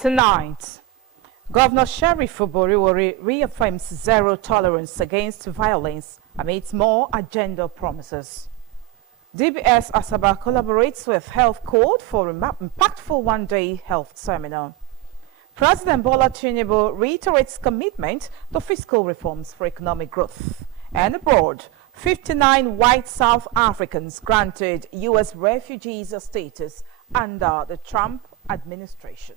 Tonight, Governor Sheriff Boriwori reaffirms zero tolerance against violence amidst more agenda promises. DBS Asaba collaborates with Health Code for impactful one-day health seminar. President Bola Tinubu reiterates commitment to fiscal reforms for economic growth. And abroad, 59 white South Africans granted U.S. refugees status under the Trump administration.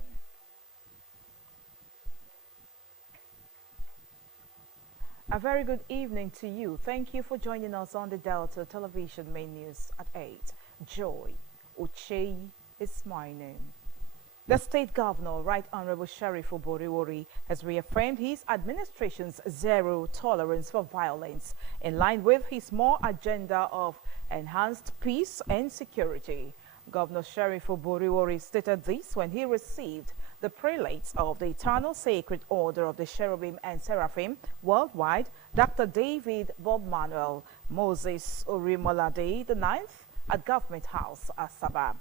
A very good evening to you. Thank you for joining us on the Delta Television Main News at 8. Joy Ucheyi is my name. The State Governor, Right Honorable Sheriff Boriwori, has reaffirmed his administration's zero tolerance for violence in line with his more agenda of enhanced peace and security. Governor Sheriff Boriwori stated this when he received the prelates of the Eternal Sacred Order of the Cherubim and Seraphim worldwide, Dr. David Bob Manuel Moses Orimolade IX at Government House, Asaba.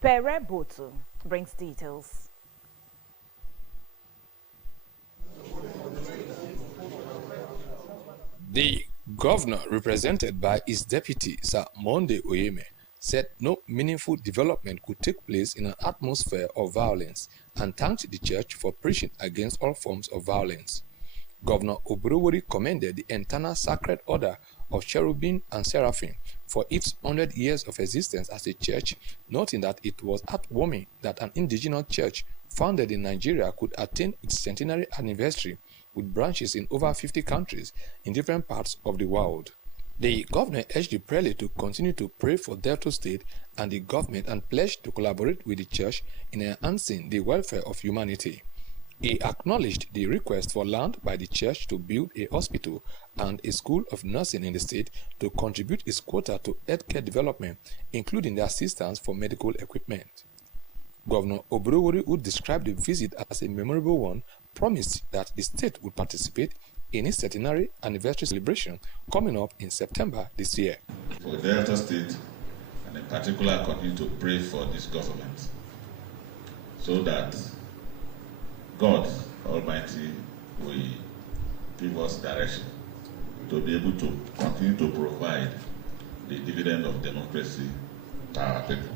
Pere Botu brings details. The governor, represented by his deputy, Sir Monday Oyeme, said no meaningful development could take place in an atmosphere of violence and thanked the church for preaching against all forms of violence. Governor Boriwori commended the Eternal Sacred Order of Cherubim and Seraphim for its 100 years of existence as a church, noting that it was heartwarming that an indigenous church founded in Nigeria could attain its centenary anniversary with branches in over 50 countries in different parts of the world. The governor urged the prelate to continue to pray for Delta State and the government and pledged to collaborate with the church in enhancing the welfare of humanity. He acknowledged the request for land by the church to build a hospital and a school of nursing in the state to contribute its quota to healthcare development, including the assistance for medical equipment. Governor Boriwori, who described the visit as a memorable one, promised that the state would participate in its centenary anniversary celebration coming up in September this year. For Delta State, and in particular, I continue to pray for this government so that God Almighty will give us direction to be able to continue to provide the dividend of democracy to our people.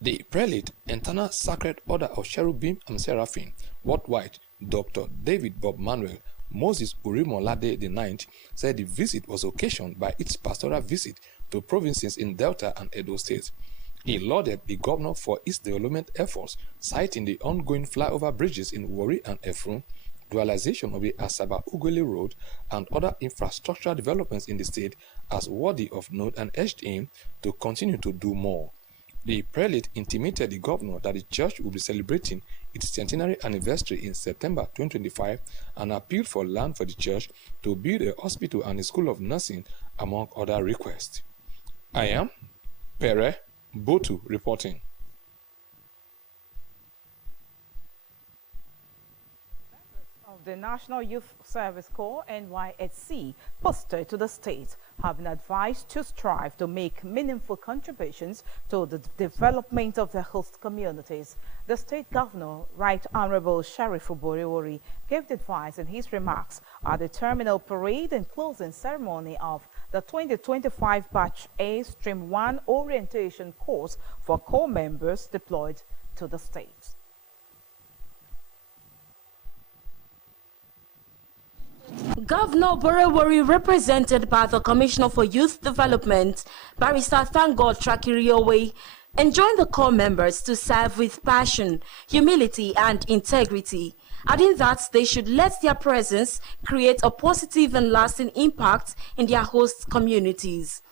The prelate, Eternal Sacred Order of Cherubim and Seraphim worldwide, Dr. David Bob Manuel Moses Orimolade IX, said the visit was occasioned by its pastoral visit to provinces in Delta and Edo states. He lauded the governor for its development efforts, citing the ongoing flyover bridges in Warri and Efrun, dualization of the Asaba-Ughelli Road, and other infrastructure developments in the state as worthy of note and urged him to continue to do more. The prelate intimated the governor that the church will be celebrating its centenary anniversary in September 2025 and appealed for land for the church to build a hospital and a school of nursing, among other requests. I am Pere Botu reporting. The National Youth Service Corps NYSC posted to the state have been advised to strive to make meaningful contributions to the development of their host communities. The state governor, Right Honorable Sheriff Boriwori, gave the advice in his remarks at the terminal parade and closing ceremony of the 2025 Batch A Stream 1 orientation course for corps members deployed to the state. Governor Boriwori, represented by the Commissioner for Youth Development, Barrister Thank-God Trakiriowe, enjoined the corps members to serve with passion, humility and integrity, adding that they should let their presence create a positive and lasting impact in their host communities.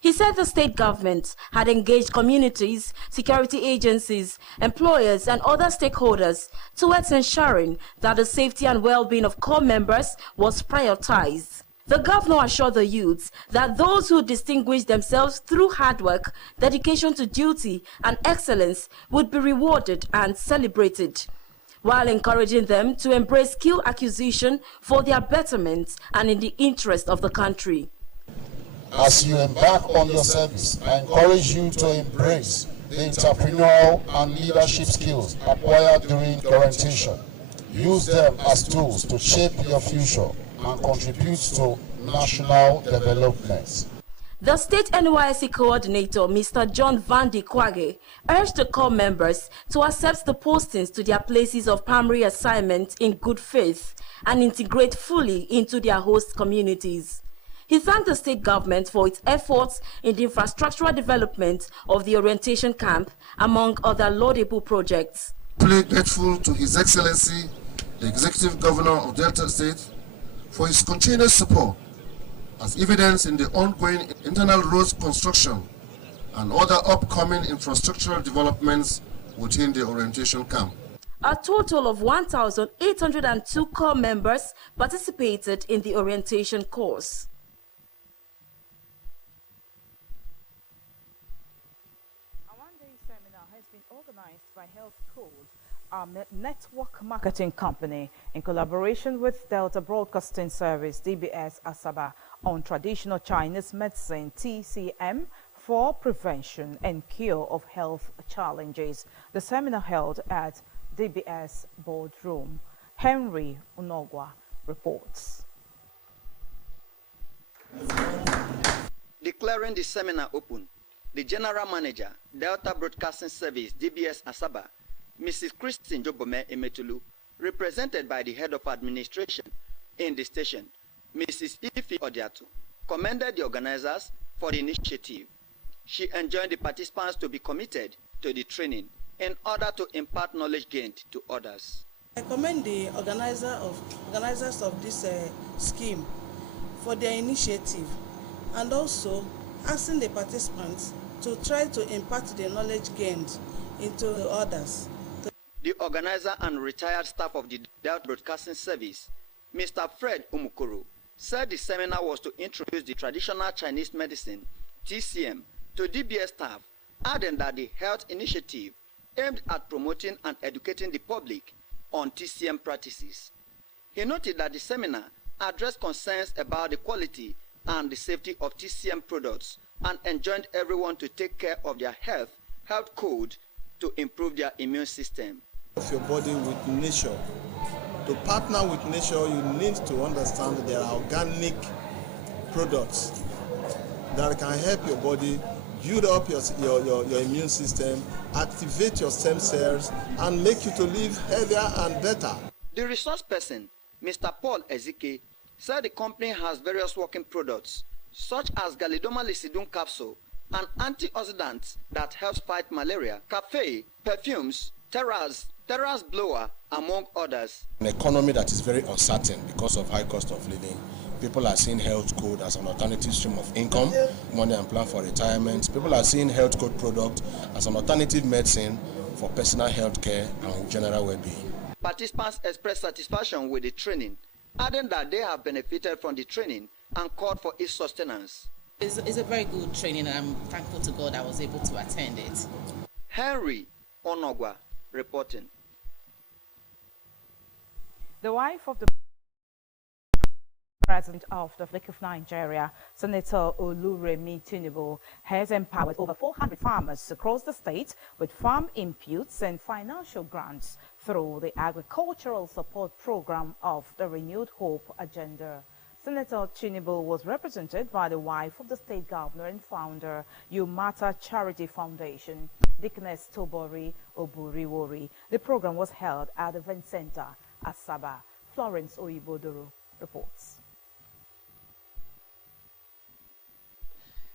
He said the state government had engaged communities, security agencies, employers, and other stakeholders towards ensuring that the safety and well-being of corps members was prioritized. The governor assured the youths that those who distinguish themselves through hard work, dedication to duty, and excellence would be rewarded and celebrated, while encouraging them to embrace skill acquisition for their betterment and in the interest of the country. As you embark on your service, I encourage you to embrace the entrepreneurial and leadership skills acquired during orientation. Use them as tools to shape your future and contribute to national development. The State NYSC Coordinator, Mr. John Vandi Kwage, urged the corps members to accept the postings to their places of primary assignment in good faith and integrate fully into their host communities. He thanked the state government for its efforts in the infrastructural development of the orientation camp, among other laudable projects. Deeply grateful to His Excellency, the Executive Governor of Delta State, for his continuous support, as evidence in the ongoing internal roads construction and other upcoming infrastructural developments within the orientation camp. A total of 1,802 corps members participated in the orientation course. A one-day seminar has been organized by Health Code, a network marketing company, in collaboration with Delta Broadcasting Service, DBS Asaba, on traditional Chinese medicine, TCM, for prevention and cure of health challenges. The seminar held at DBS Boardroom. Henry Unogwa reports. Declaring the seminar open, the General Manager, Delta Broadcasting Service, DBS Asaba, Mrs. Christine Jobome Emetulu, represented by the Head of Administration in the station, Mrs. Ifi Odiatu, commended the organizers for the initiative. She enjoined the participants to be committed to the training in order to impart knowledge gained to others. I commend the organizers of this scheme for their initiative, and also asking the participants to try to impart the knowledge gained into the others. The organizer and retired staff of the Delta Broadcasting Service, Mr. Fred Umukuru, said the seminar was to introduce the traditional Chinese medicine, TCM, to DBS staff, adding that the health initiative aimed at promoting and educating the public on TCM practices. He noted that the seminar addressed concerns about the quality and the safety of TCM products and enjoined everyone to take care of their health code to improve their immune system. Of your body with nature. To partner with nature, you need to understand that there are organic products that can help your body build up your immune system, activate your stem cells, and make you to live healthier and better. The resource person, Mr. Paul Ezike, said the company has various working products, such as Galidoma Lisidum capsule, an antioxidant that helps fight malaria, cafe, perfumes, terras blower, among others. An economy that is very uncertain because of high cost of living. People are seeing health code as an alternative stream of income, money and plan for retirement. People are seeing health code product as an alternative medicine for personal health care and general well-being. Participants expressed satisfaction with the training, adding that they have benefited from the training and called for its sustenance. It's a very good training, and I'm thankful to God I was able to attend it. Henry Onogwa reporting. The wife of the President of the Republic of Nigeria, Senator Oluremi Tinubu, has empowered over 400 farmers across the state with farm inputs and financial grants through the Agricultural Support Program of the Renewed Hope Agenda. Senator Tinubu was represented by the wife of the state governor and founder, Umata Charity Foundation, Dickness Tobori Oburiwori. The program was held at the Event Center, Asaba. Florence Oyibodoro reports.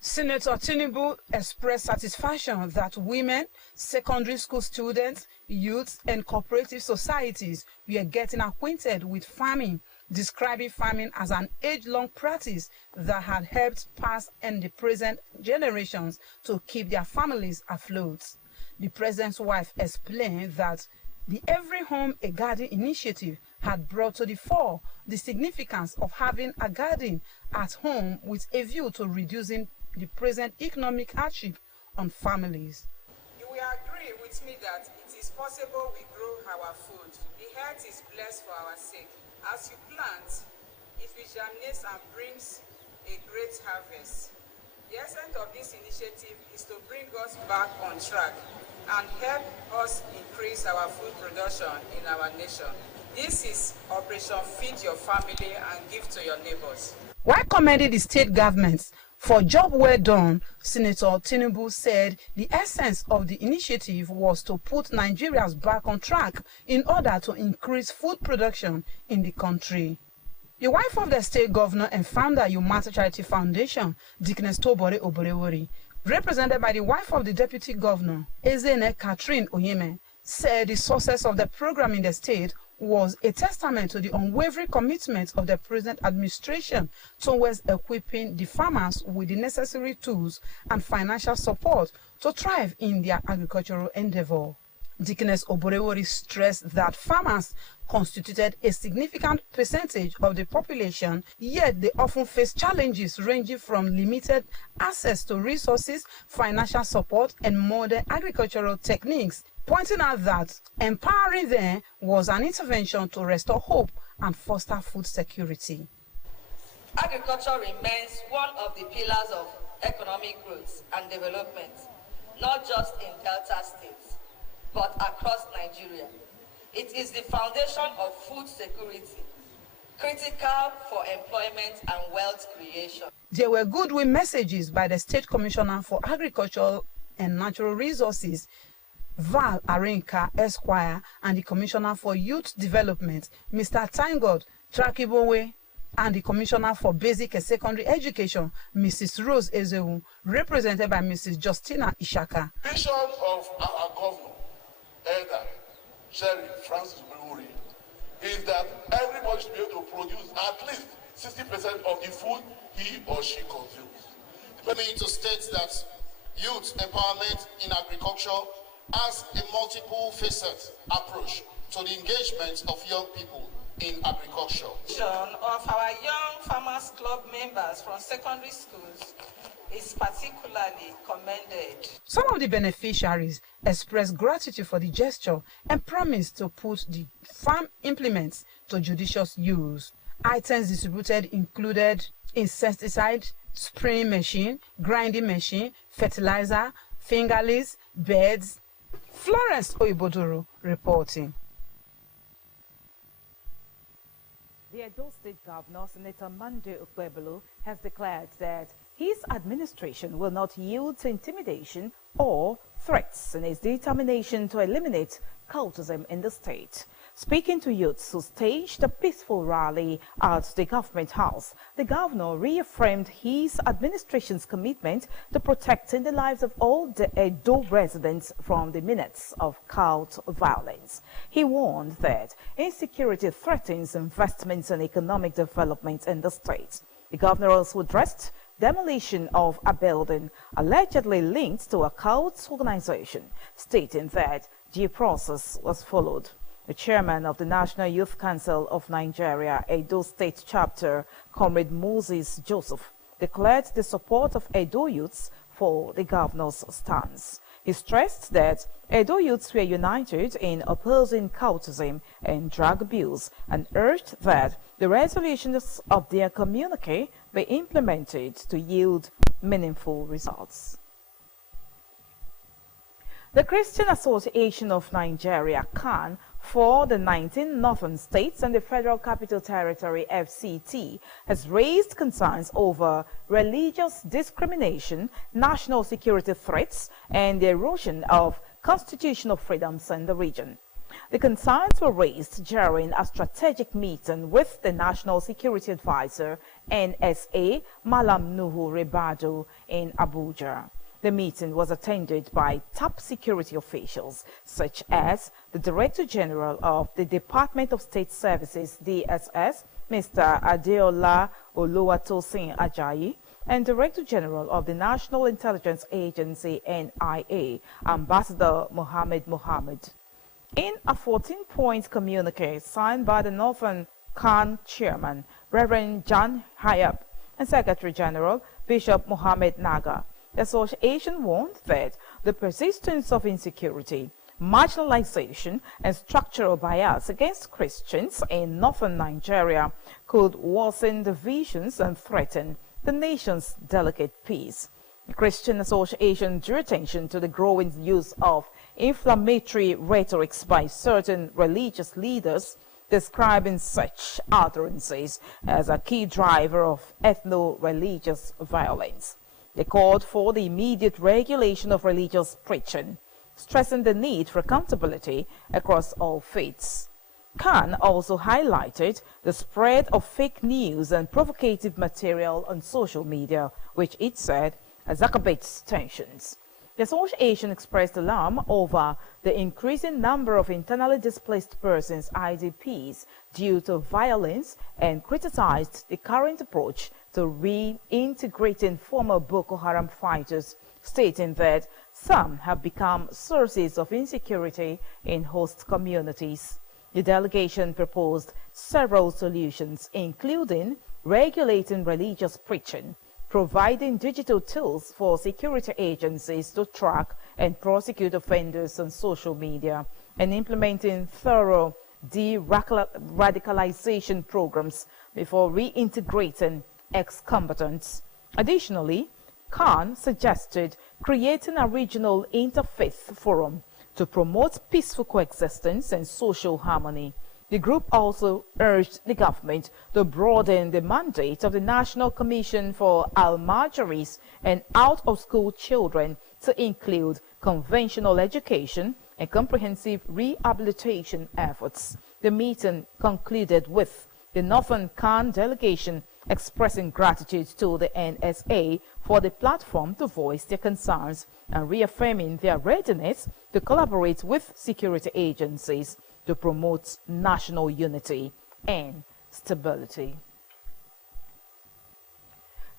Senator Tinubu expressed satisfaction that women, secondary school students, youths, and cooperative societies were getting acquainted with farming, describing farming as an age-long practice that had helped past and the present generations to keep their families afloat. The president's wife explained that the Every Home a Garden initiative had brought to the fore the significance of having a garden at home with a view to reducing the present economic hardship on families. You will agree with me that it is possible we grow our food. The earth is blessed for our sake. As you plant, it will germinate and brings a great harvest. The essence of this initiative is to bring us back on track and help us increase our food production in our nation. This is Operation Feed Your Family and Give to Your Neighbors. While commending the state governments for job well done, Senator Tinubu said the essence of the initiative was to put Nigerians back on track in order to increase food production in the country. The wife of the state governor and founder Umata Charity Foundation, Deaconess Tobore Oborewori, represented by the wife of the deputy governor, Ezene Catherine Oyeme, said the success of the program in the state was a testament to the unwavering commitment of the present administration towards equipping the farmers with the necessary tools and financial support to thrive in their agricultural endeavor. Deaconess Oborewori stressed that farmers constituted a significant percentage of the population, yet they often face challenges ranging from limited access to resources, financial support, and modern agricultural techniques, pointing out that empowering them was an intervention to restore hope and foster food security. Agriculture remains one of the pillars of economic growth and development, not just in Delta states, but across Nigeria. It is the foundation of food security, critical for employment and wealth creation. There were goodwill messages by the State Commissioner for Agriculture and Natural Resources, Val Arinka Esquire, and the Commissioner for Youth Development, Mr. Tangod Trakibowe, and the Commissioner for Basic and Secondary Education, Mrs. Rose Ezewu, represented by Mrs. Justina Ishaka. Vision of our governor, Elder Sherry Francis Umuri, is that everybody should be able to produce at least 60% of the food he or she consumes. Let me to state that youth empowerment in agriculture has a multiple facet approach to the engagement of young people in agriculture. Of our young farmers club members from secondary schools is particularly commended. Some of the beneficiaries expressed gratitude for the gesture and promised to put the farm implements to judicious use. Items distributed included insecticide, spraying machine, grinding machine, fertilizer, fingerlings, beds. Florence Oibodoro reporting. The Edo State Governor, Senator Monday Okpebholo, has declared that his administration will not yield to intimidation or threats in its determination to eliminate cultism in the state. Speaking to youths who staged a peaceful rally at the government house, the governor reaffirmed his administration's commitment to protecting the lives of all the Edo residents from the menace of cult violence. He warned that insecurity threatens investments and economic development in the state. The governor also addressed demolition of a building allegedly linked to a cult organization, stating that due process was followed. The chairman of the National Youth Council of Nigeria, Edo State Chapter, Comrade Moses Joseph, declared the support of Edo youths for the governor's stance. He stressed that Edo youths were united in opposing cultism and drug abuse and urged that the resolutions of their communique be implemented to yield meaningful results. The Christian Association of Nigeria, CAN, for the 19 northern states and the Federal Capital Territory, FCT, has raised concerns over religious discrimination, national security threats, and the erosion of constitutional freedoms in the region. The concerns were raised during a strategic meeting with the National Security Advisor, NSA, Malam Nuhu Ribadu, in Abuja. The meeting was attended by top security officials, such as the Director General of the Department of State Services, DSS, Mr. Adeola Oluwatosin Ajayi, and Director General of the National Intelligence Agency, NIA, Ambassador Mohammed Mohammed. In a 14-point communique signed by the Northern CAN Chairman, Reverend John Hayab, and Secretary General, Bishop Mohammed Naga, the association warned that the persistence of insecurity, marginalization, and structural bias against Christians in northern Nigeria could worsen divisions and threaten the nation's delicate peace. The Christian Association drew attention to the growing use of inflammatory rhetorics by certain religious leaders, describing such utterances as a key driver of ethno-religious violence. They called for the immediate regulation of religious preaching, stressing the need for accountability across all faiths. Khan also highlighted the spread of fake news and provocative material on social media, which it said exacerbates tensions. The association expressed alarm over the increasing number of internally displaced persons, IDPs, due to violence, and criticized the current approach to reintegrating former Boko Haram fighters, stating that some have become sources of insecurity in host communities. The delegation proposed several solutions, including regulating religious preaching, providing digital tools for security agencies to track and prosecute offenders on social media, and implementing thorough de-radicalization programs before reintegrating ex-combatants. Additionally, Khan suggested creating a regional interfaith forum to promote peaceful coexistence and social harmony. The group also urged the government to broaden the mandate of the National Commission for Al-Majaris and out-of-school children to include conventional education and comprehensive rehabilitation efforts. The meeting concluded with the Northern Khan delegation expressing gratitude to the NSA for the platform to voice their concerns and reaffirming their readiness to collaborate with security agencies to promote national unity and stability.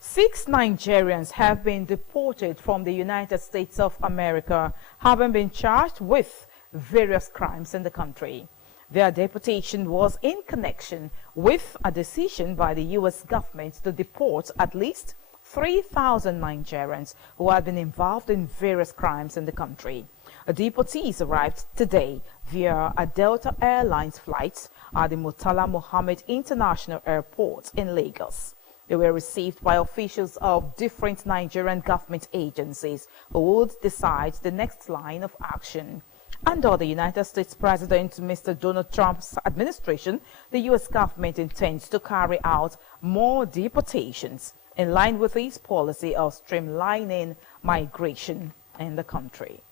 6 Nigerians have been deported from the United States of America, having been charged with various crimes in the country. Their deportation was in connection with a decision by the U.S. government to deport at least 3,000 Nigerians who had been involved in various crimes in the country. Deportees arrived today via a Delta Airlines flight at the Murtala Mohammed International Airport in Lagos. They were received by officials of different Nigerian government agencies who would decide the next line of action. Under the United States President Mr. Donald Trump's administration, the U.S. government intends to carry out more deportations in line with its policy of streamlining migration in the country.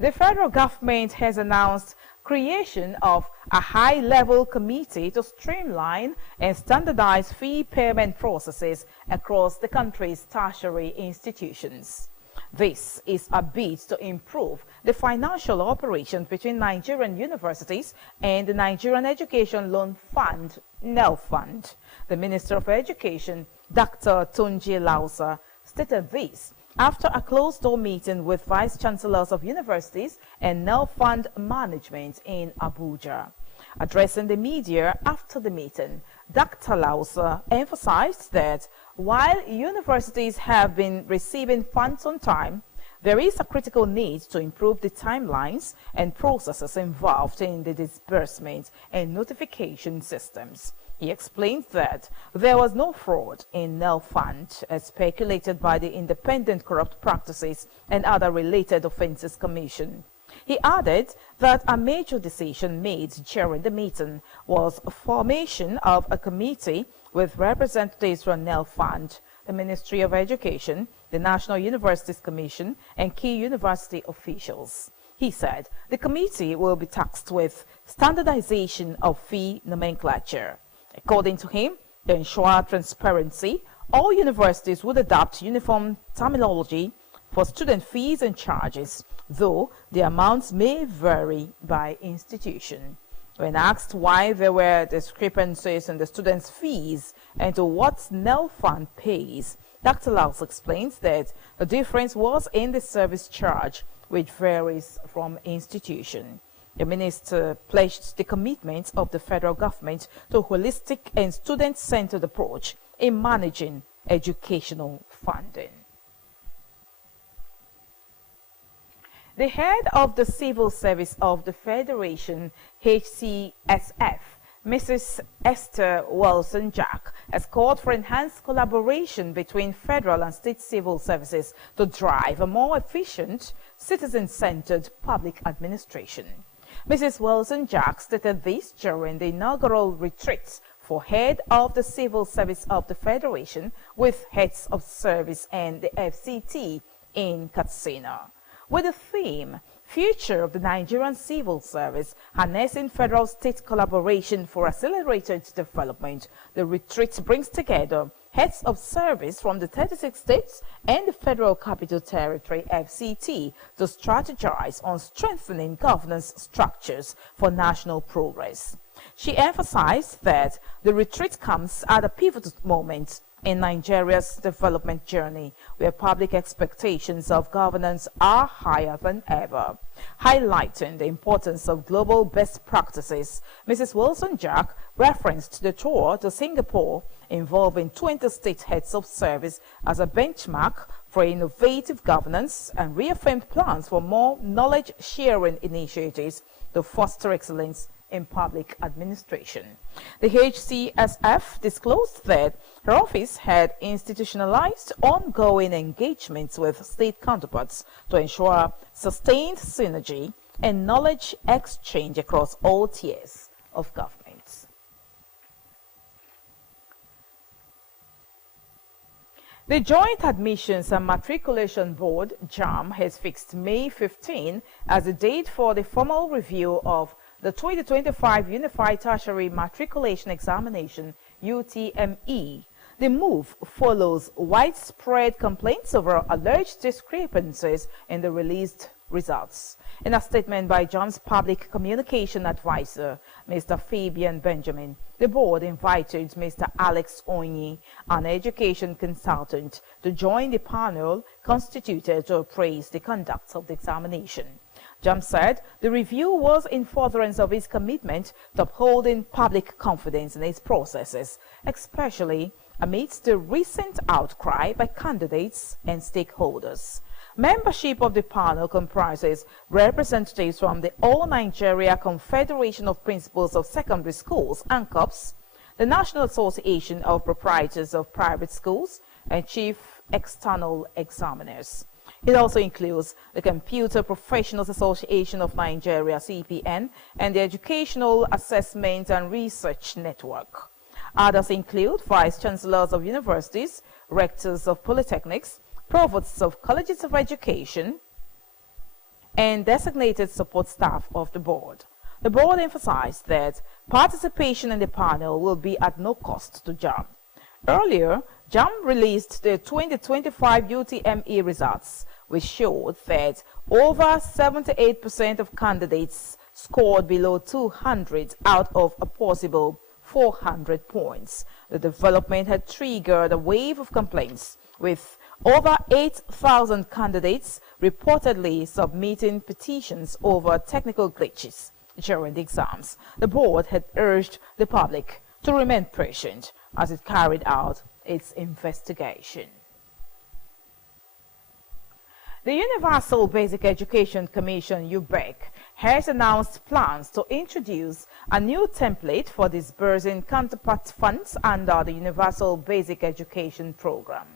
The federal government has announced creation of a high-level committee to streamline and standardize fee payment processes across the country's tertiary institutions. This is a bid to improve the financial operations between Nigerian universities and the Nigerian Education Loan Fund, NELFund. The Minister of Education, Dr. Tunji Lausa, stated this after a closed-door meeting with vice-chancellors of universities and NELFund management in Abuja. Addressing the media after the meeting, Dr. Lausa emphasized that while universities have been receiving funds on time, there is a critical need to improve the timelines and processes involved in the disbursement and notification systems. He explained that there was no fraud in NELFund as speculated by the Independent Corrupt Practices and Other Related Offences Commission. He added that a major decision made during the meeting was formation of a committee with representatives from NELFund, the Ministry of Education, the National Universities Commission, and key university officials. He said the committee will be tasked with standardization of fee nomenclature. According to him, to ensure transparency, all universities would adopt uniform terminology for student fees and charges, though the amounts may vary by institution. When asked why there were discrepancies in the students' fees and to what NELFund pays, Dr. Laus explains that the difference was in the service charge, which varies from institution. The minister pledged the commitment of the federal government to a holistic and student-centered approach in managing educational funding. The head of the Civil Service of the Federation, HCSF, Mrs. Esther Wilson-Jack has called for enhanced collaboration between federal and state civil services to drive a more efficient, citizen-centered public administration. Mrs. Wilson-Jack stated this during the inaugural retreat for head of the Civil Service of the Federation with heads of service and the FCT in Katsina, with the theme Future of the Nigerian Civil Service, Harnessing Federal-State Collaboration for Accelerated Development. The retreat brings together heads of service from the 36 states and the Federal Capital Territory FCT to strategize on strengthening governance structures for national progress. She emphasized that the retreat comes at a pivotal moment in Nigeria's development journey, where public expectations of governance are higher than ever. Highlighting the importance of global best practices, Mrs. Wilson-Jack referenced the tour to Singapore involving 20 state heads of service as a benchmark for innovative governance and reaffirmed plans for more knowledge-sharing initiatives to foster excellence in public administration. The HCSF disclosed that her office had institutionalized ongoing engagements with state counterparts to ensure sustained synergy and knowledge exchange across all tiers of government. The Joint Admissions and Matriculation Board, JAMB, has fixed May 15 as the date for the formal review of the 2025 Unified Tertiary Matriculation Examination, UTME. The move follows widespread complaints over alleged discrepancies in the released results. In a statement by JAMB's Public Communication Advisor, Mr. Fabian Benjamin, the board invited Mr. Alex Onyi, an education consultant, to join the panel constituted to appraise the conduct of the examination. JAMB said the review was in furtherance of its commitment to upholding public confidence in its processes, especially amidst the recent outcry by candidates and stakeholders. Membership of the panel comprises representatives from the All Nigeria Confederation of Principals of Secondary Schools, ANCOPS, the National Association of Proprietors of Private Schools, and chief external examiners. It also includes the Computer Professionals Association of Nigeria, CPN, and the Educational Assessment and Research Network. Others include vice-chancellors of universities, rectors of polytechnics, provosts of colleges of education, and designated support staff of the board. The board emphasized that participation in the panel will be at no cost to JAMB. Earlier, JAMB released the 2025 UTME results, which showed that over 78% of candidates scored below 200 out of a possible 400 points. The development had triggered a wave of complaints, with over 8,000 candidates reportedly submitting petitions over technical glitches during the exams. The board had urged the public to remain patient as it carried out its investigation. The Universal Basic Education Commission, UBEC, has announced plans to introduce a new template for disbursing counterpart funds under the Universal Basic Education Program.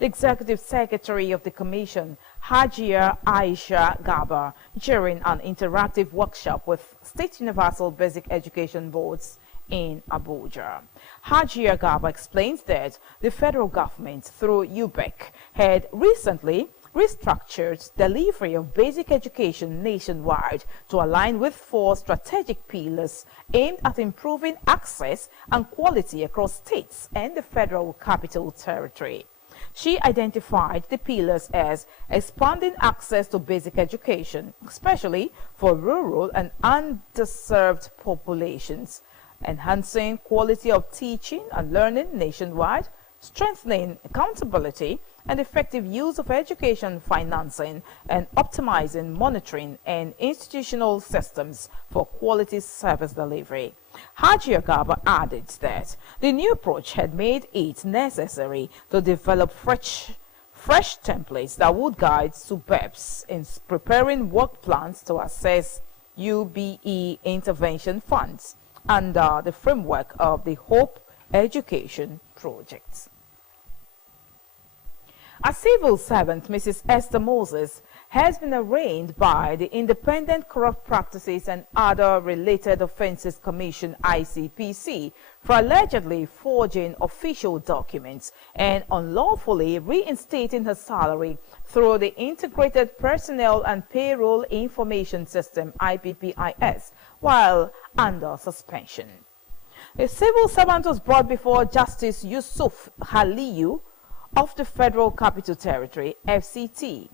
The Executive Secretary of the Commission, Hajia Aisha Gaba, during an interactive workshop with State Universal Basic Education Boards in Abuja. Hajia Gaba explains that the federal government, through UBEC, had recently restructured delivery of basic education nationwide to align with 4 strategic pillars aimed at improving access and quality across states and the Federal Capital Territory. She identified the pillars as expanding access to basic education, especially for rural and underserved populations, enhancing quality of teaching and learning nationwide, strengthening accountability and effective use of education financing, and optimizing monitoring and institutional systems for quality service delivery. Hajia Gaba added that the new approach had made it necessary to develop fresh templates that would guide SUBEPs in preparing work plans to assess UBE intervention funds, under the framework of the Hope Education Project. A civil servant, Mrs. Esther Moses, has been arraigned by the Independent Corrupt Practices and Other Related Offences Commission (ICPC) for allegedly forging official documents and unlawfully reinstating her salary through the Integrated Personnel and Payroll Information System (IPPIS) while under suspension. A civil servant was brought before Justice Yusuf Haliyu of the Federal Capital Territory (FCT).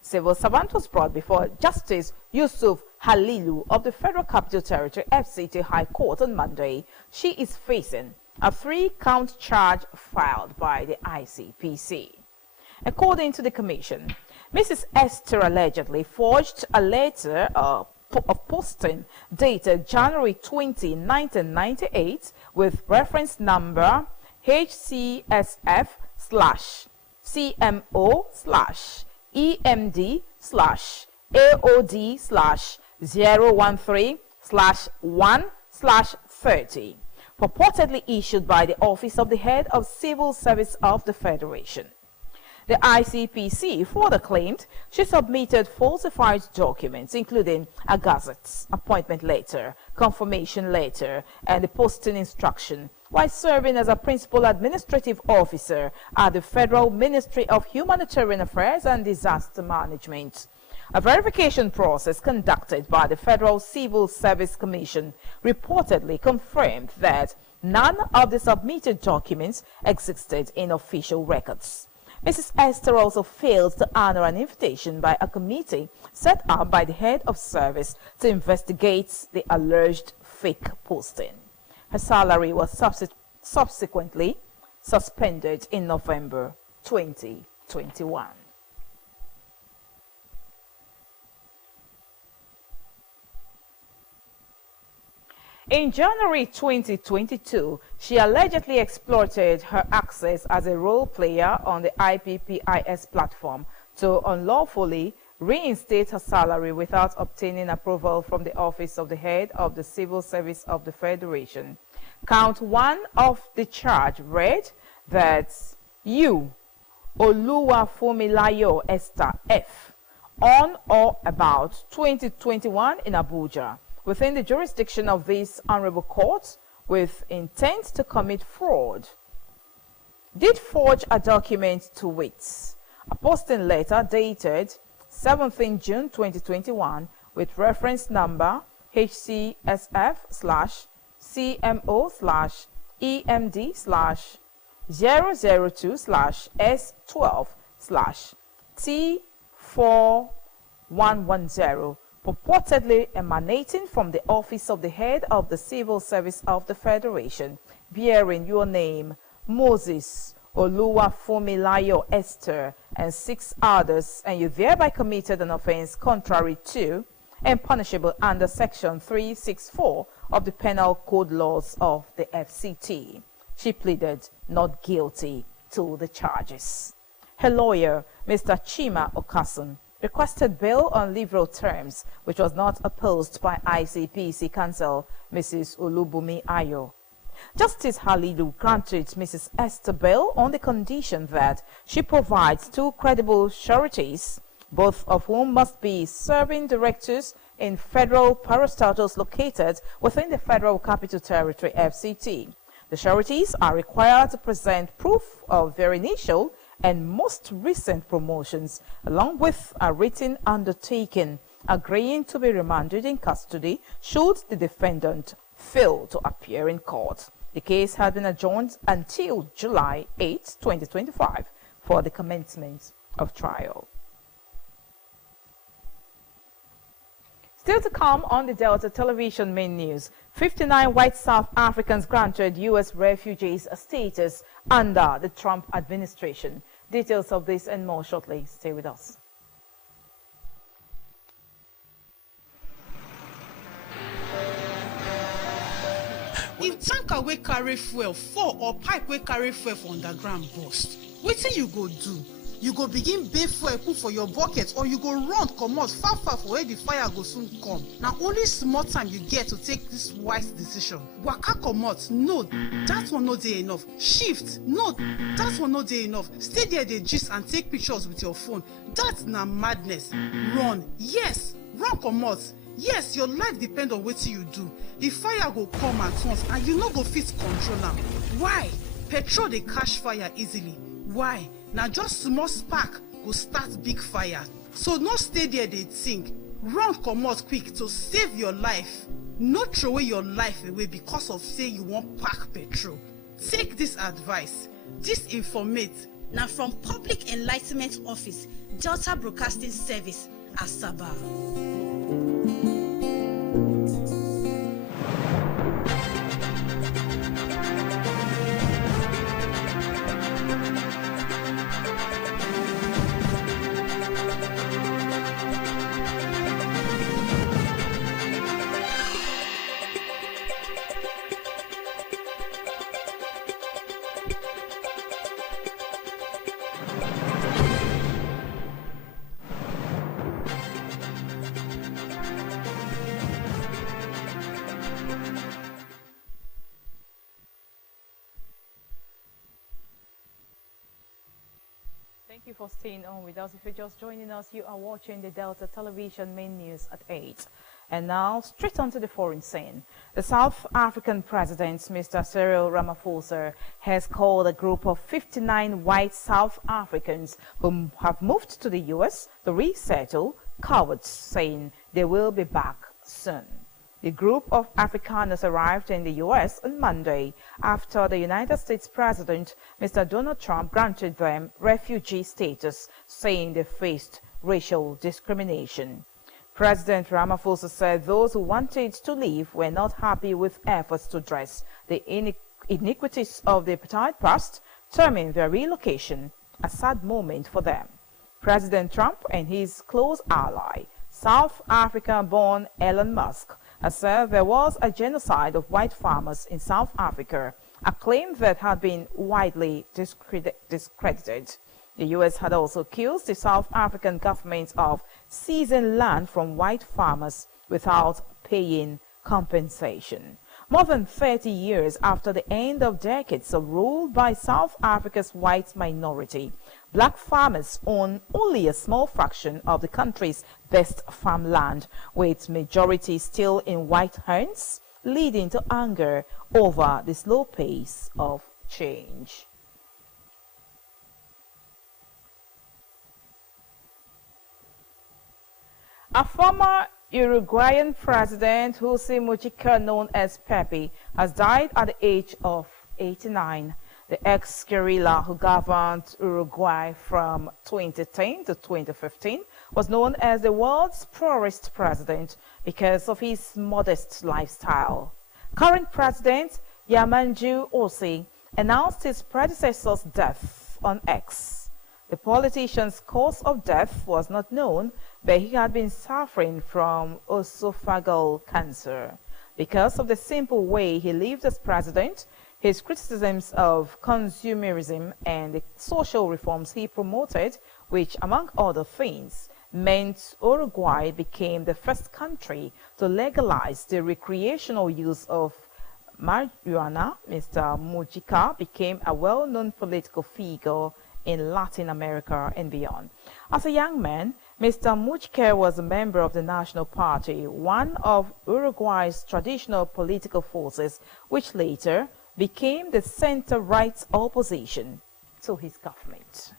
Civil servant was brought before Justice Yusuf Halilu of the Federal Capital Territory FCT High Court on Monday. She is facing a 3-count charge filed by the ICPC. According to the Commission, Mrs. Esther allegedly forged a letter of posting dated January 20, 1998 with reference number HCSF/CMO/EMD/AOD/013/1/30, purportedly issued by the Office of the Head of Civil Service of the Federation. The ICPC further claimed she submitted falsified documents, including a gazette, appointment letter, confirmation letter, and the posting instruction, while serving as a principal administrative officer at the Federal Ministry of Humanitarian Affairs and Disaster Management. A verification process conducted by the Federal Civil Service Commission reportedly confirmed that none of the submitted documents existed in official records. Mrs. Esther also failed to honor an invitation by a committee set up by the head of service to investigate the alleged fake posting. Her salary was subsequently suspended in November 2021. In January 2022, she allegedly exploited her access as a role player on the IPPIS platform to unlawfully reinstate her salary without obtaining approval from the Office of the Head of the Civil Service of the Federation. Count 1 of the charge read that you, Oluwafunmilayo Esther F., on or about 2021 in Abuja, within the jurisdiction of this honorable court, with intent to commit fraud, did forge a document to wit, a posting letter dated 17 June 2021 with reference number HCSF/CMO/EMD/002/S12/T4110, purportedly emanating from the Office of the Head of the Civil Service of the Federation, bearing your name, Moses Oluwafunmilayo Esther, and 6 others, and you thereby committed an offense contrary to and punishable under Section 364 of the Penal Code laws of the FCT. She pleaded not guilty to the charges. Her lawyer, Mr. Chima Okason, requested bail on liberal terms, which was not opposed by ICPC counsel Mrs. Olubumi Ayo. Justice Halilu granted Mrs. Esther bail on the condition that she provides 2 credible sureties, both of whom must be serving directors in federal parastatals located within the Federal Capital Territory (FCT). The sureties are required to present proof of their initial and most recent promotions, along with a written undertaking agreeing to be remanded in custody should the defendant fail to appear in court. The case had been adjourned until July 8, 2025 for the commencement of trial. Still to come on the Delta Television main news, 59 white South Africans granted U.S. refugees a status under the Trump administration. Details of this and more shortly. Stay with us. If tanker wey carry fuel fall or pipe wey carry fuel for underground burst, wetin you go do? you go begin bath fuel put for your bucket, or you go run comot far for where the fire go soon come. Na only small time you get to take this wise decision. Waka comot, no, that one no dey enough. Shift, no, that one no dey enough. Stay there dey gist and take pictures with your phone. That na madness. Run, yes, run comot. Yes, your life depend on wetin you do. The fire go come at once and you no go fit control am. Why? Petrol dey catch fire easily. Why? Na just small spark go start big fire. So no stay there dey think. Run comot quick to save your life. No throway your life away because of say you wan pack petrol. Take this advice. This informate na from Public Enlightenment Office, Delta Broadcasting Service, Asaba. Thank you for staying on with us. If you're just joining us, you are watching the Delta Television main news at 8. And now, straight onto the foreign scene. The South African President, Mr. Cyril Ramaphosa, has called a group of 59 white South Africans who have moved to the U.S. to resettle cowards, saying they will be back soon. The group of Afrikaners arrived in the U.S. on Monday after the United States President, Mr. Donald Trump, granted them refugee status, saying they faced racial discrimination. President Ramaphosa said those who wanted to leave were not happy with efforts to address the iniquities of the apartheid past, terming their relocation a sad moment for them. President Trump and his close ally, South Africa-born Elon Musk, has said there was a genocide of white farmers in South Africa, a claim that had been widely discredited. The U.S. had also accused the South African government of seizing land from white farmers without paying compensation. More than 30 years after the end of decades of rule by South Africa's white minority, black farmers own only a small fraction of the country's best farmland, with majority still in white hands, leading to anger over the slow pace of change. A former Uruguayan president, José Mujica, known as Pepe, has died at the age of 89. The ex-guerrilla who governed Uruguay from 2010 to 2015 was known as the world's poorest president because of his modest lifestyle. Current president Yamanju Osei announced his predecessor's death on X. The politician's cause of death was not known, but he had been suffering from esophageal cancer. Because of the simple way he lived as president, his criticisms of consumerism and the social reforms he promoted, which, among other things, meant Uruguay became the first country to legalize the recreational use of marijuana, Mr. Mujica became a well-known political figure in Latin America and beyond. As a young man, Mr. Mujica was a member of the National Party, one of Uruguay's traditional political forces, which later became the center-right opposition to his government.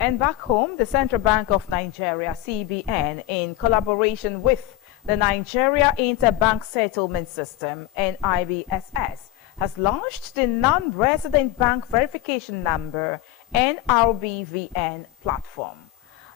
And back home, the Central Bank of Nigeria, CBN, in collaboration with the Nigeria Interbank Settlement System, NIBSS, has launched the Non-Resident Bank Verification Number, NRBVN, platform.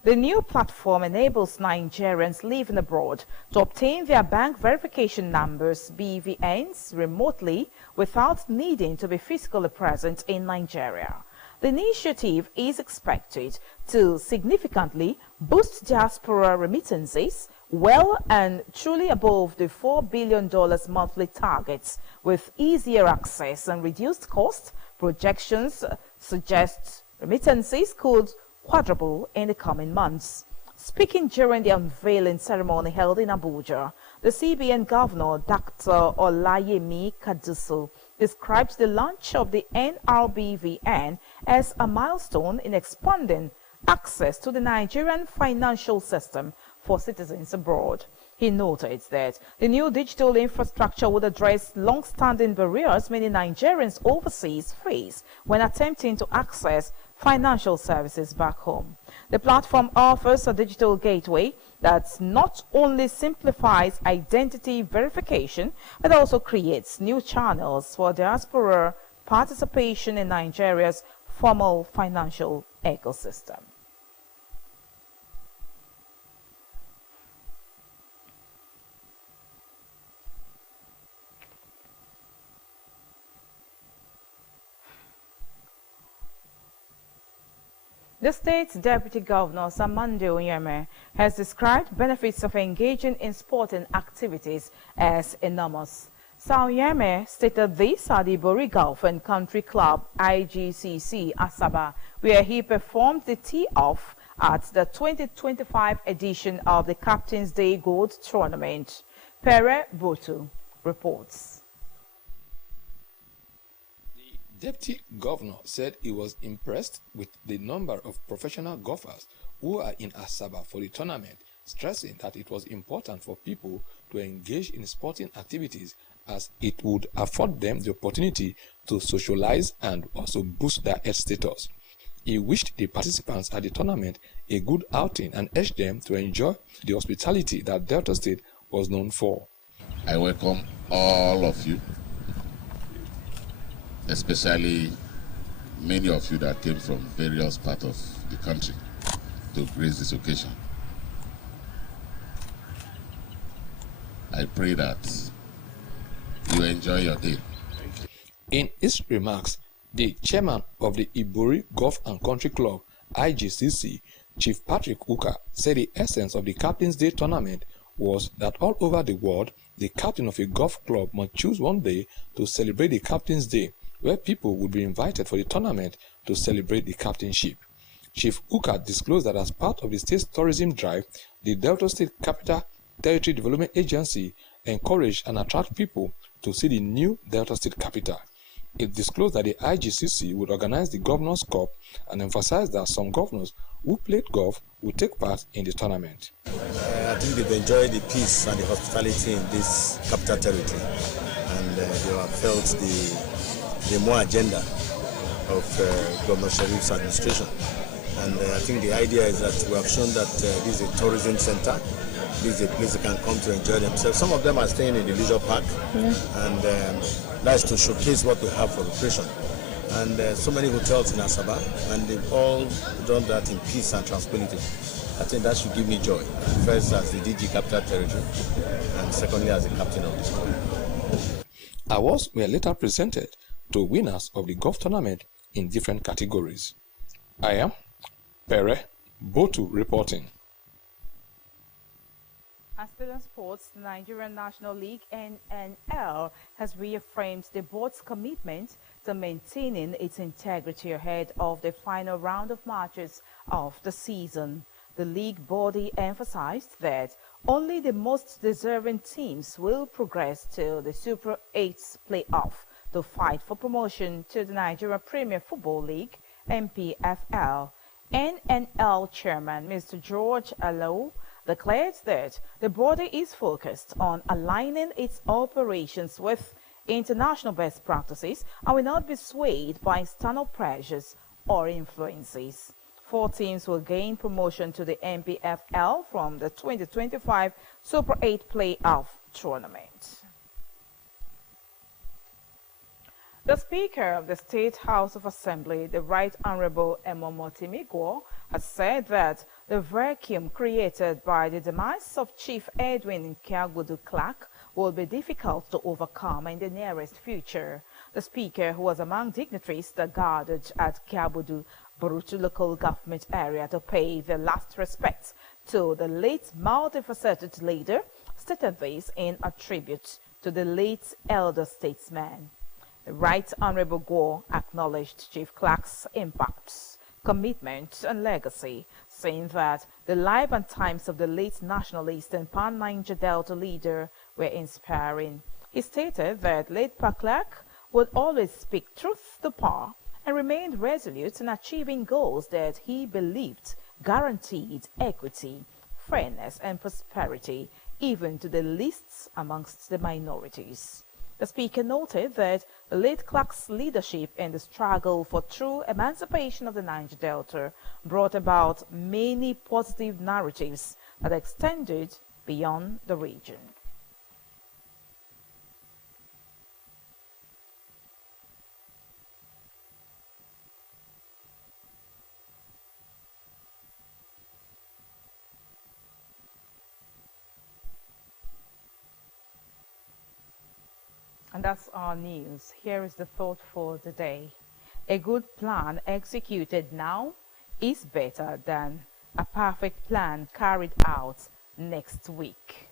The new platform enables Nigerians living abroad to obtain their bank verification numbers, BVNs, remotely without needing to be physically present in Nigeria. The initiative is expected to significantly boost diaspora remittances well and truly above the $4 billion monthly targets, with easier access and reduced cost. Projections suggest remittances could quadruple in the coming months. Speaking during the unveiling ceremony held in Abuja, the CBN Governor, Dr. Olayemi Kadusu, described the launch of the NRBVN as a milestone in expanding access to the Nigerian financial system for citizens abroad. He noted that the new digital infrastructure would address long-standing barriers many Nigerians overseas face when attempting to access financial services back home. The platform offers a digital gateway that not only simplifies identity verification, but also creates new channels for diaspora participation in Nigeria's formal financial ecosystem. The state's Deputy Governor, Samande Onyeme, has described benefits of engaging in sporting activities as enormous. Onyeme stated this at the Ibori Golf and Country Club, IGCC, Asaba, where he performed the tee-off at the 2025 edition of the Captain's Day Gold Tournament. Pere Botu reports. Deputy Governor said he was impressed with the number of professional golfers who are in Asaba for the tournament, stressing that it was important for people to engage in sporting activities as it would afford them the opportunity to socialize and also boost their health status. He wished the participants at the tournament a good outing and urged them to enjoy the hospitality that Delta State was known for. I welcome all of you, especially many of you that came from various parts of the country to grace this occasion. I pray that you enjoy your day. In his remarks, the chairman of the Ibori Golf and Country Club, IGCC, Chief Patrick Uka, said the essence of the Captain's Day tournament was that all over the world, the captain of a golf club must choose one day to celebrate the Captain's Day, where people would be invited for the tournament to celebrate the captainship. Chief Uka disclosed that as part of the state's tourism drive, the Delta State Capital Territory Development Agency encouraged and attract people to see the new Delta State capital. It disclosed that the IGCC would organize the Governor's Cup and emphasized that some governors who played golf would take part in the tournament. I think they've enjoyed the peace and the hospitality in this capital territory, and they have felt the more agenda of Governor Sharif's administration. And I think the idea is that we have shown that this is a tourism center. This is a place they can come to enjoy themselves. Some of them are staying in the leisure park, and that's to showcase what we have for recreation. And so many hotels in Asaba, and they've all done that in peace and tranquility. I think that should give me joy. First, as the DG Capital Territory, and secondly, as the captain of this club. Awards were later presented to winners of the golf tournament in different categories. I am Pere Botu reporting. As still sports, the Nigerian National League NNL has reaffirmed the board's commitment to maintaining its integrity ahead of the final round of matches of the season. The league body emphasized that only the most deserving teams will progress to the Super 8 playoff to fight for promotion to the Nigeria Premier Football League, NPFL. NNL chairman Mr. George Alo declared that the body is focused on aligning its operations with international best practices and will not be swayed by external pressures or influences. 4 teams will gain promotion to the NPFL from the 2025 Super 8 playoff tournament. The Speaker of the State House of Assembly, the Right Honorable Emomotimigwo, has said that the vacuum created by the demise of Chief Edwin Kiagbudu Clark will be difficult to overcome in the nearest future. The Speaker, who was among dignitaries that gathered at Kiagbudu Burutu local government area to pay their last respects to the late multifaceted leader, stated this in a tribute to the late elder statesman. The Right Honorable Gore acknowledged Chief Clark's impacts, commitment and legacy, saying that the life and times of the late nationalist and Pan-Niger Delta leader were inspiring. He stated that late Pa Clark would always speak truth to power and remained resolute in achieving goals that he believed guaranteed equity, fairness and prosperity, even to the least amongst the minorities. The speaker noted that the late Clark's leadership in the struggle for true emancipation of the Niger Delta brought about many positive narratives that extended beyond the region. And that's our news. Here is the thought for the day. A good plan executed now is better than a perfect plan carried out next week.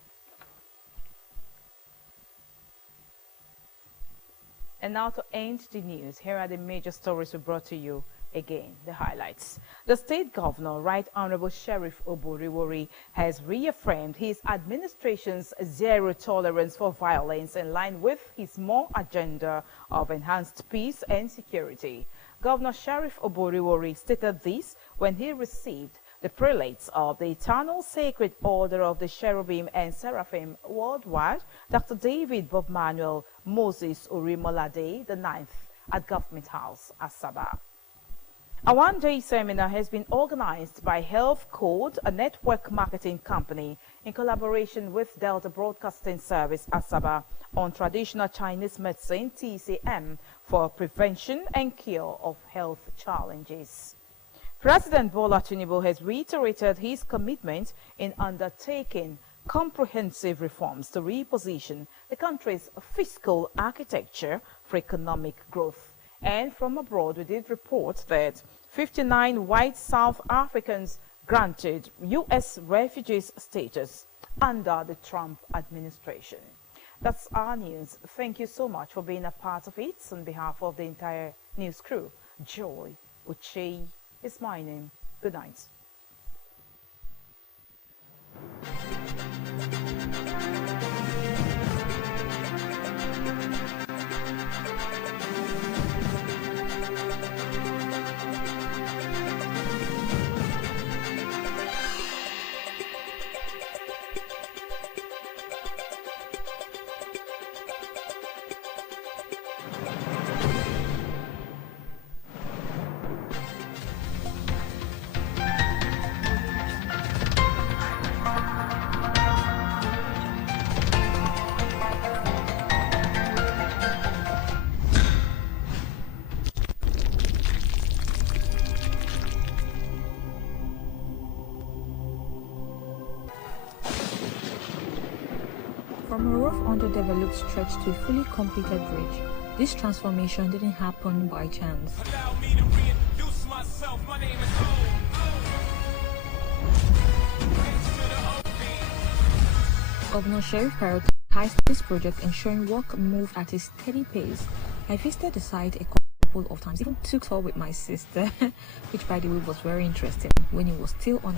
And now to end the news, here are the major stories we brought to you. Again, the highlights. The State Governor, Right Honorable Sheriff Oboriwori, has reaffirmed his administration's zero tolerance for violence in line with his more agenda of enhanced peace and security. Governor Sheriff Oboriwori stated this when he received the prelates of the Eternal Sacred Order of the Cherubim and Seraphim Worldwide, Dr. David Bob Manuel Moses Urimolade IX at Government House, Asaba. A one-day seminar has been organized by Health Code, a network marketing company, in collaboration with Delta Broadcasting Service, Asaba, on traditional Chinese medicine, TCM, for prevention and cure of health challenges. President Bola Tinubu has reiterated his commitment in undertaking comprehensive reforms to reposition the country's fiscal architecture for economic growth. And from abroad, we did report that 59 white South Africans granted U.S. refugees status under the Trump administration. That's our news. Thank you so much for being a part of it. On behalf of the entire news crew, Joy Uche is my name. Good night. From a rough underdeveloped stretch to a fully completed bridge, this transformation didn't happen by chance. Allow me to reintroduce myself. My name is Governor Sheriff prioritized this project, ensuring work moved at a steady pace. I visited the site a couple of times, even took tour with my sister, which by the way was very interesting when it was still on